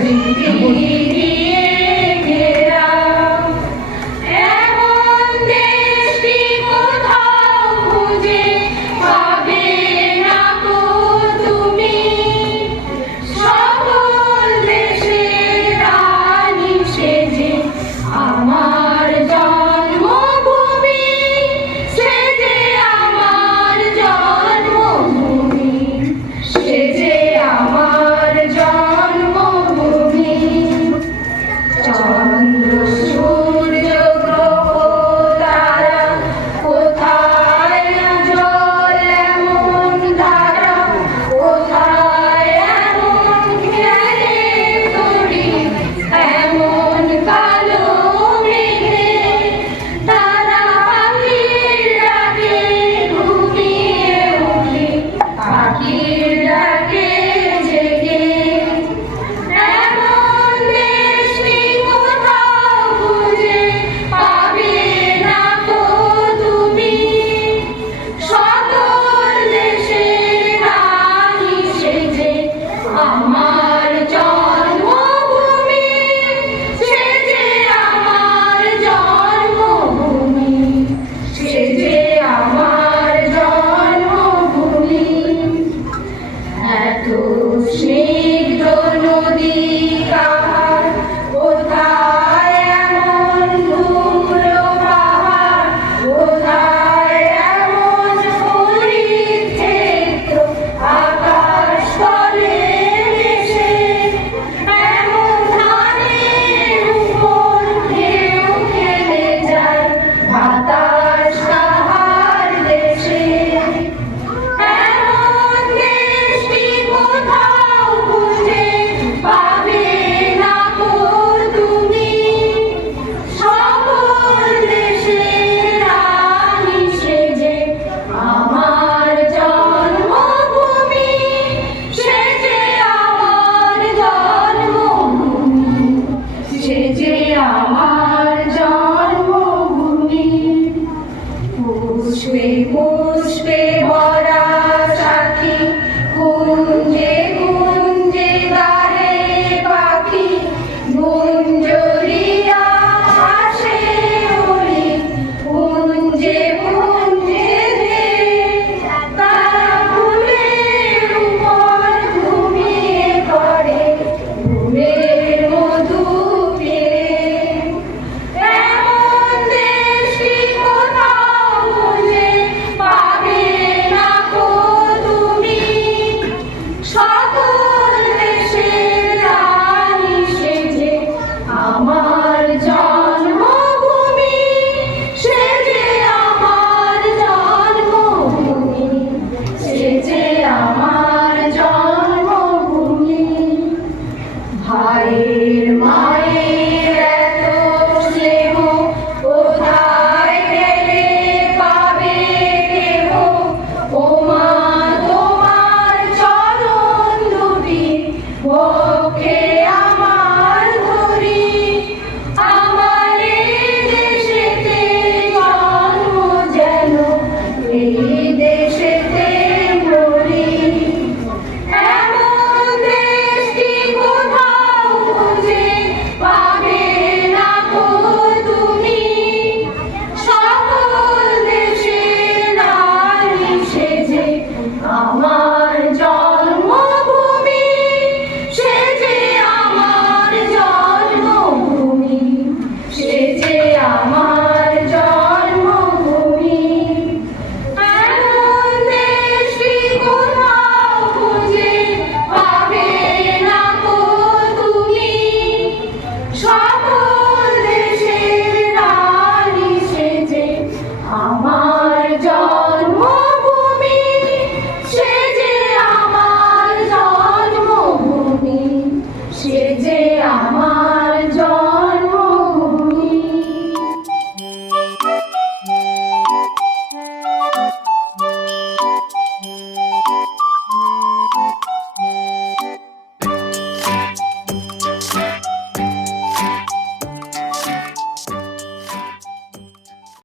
Happy be Mama.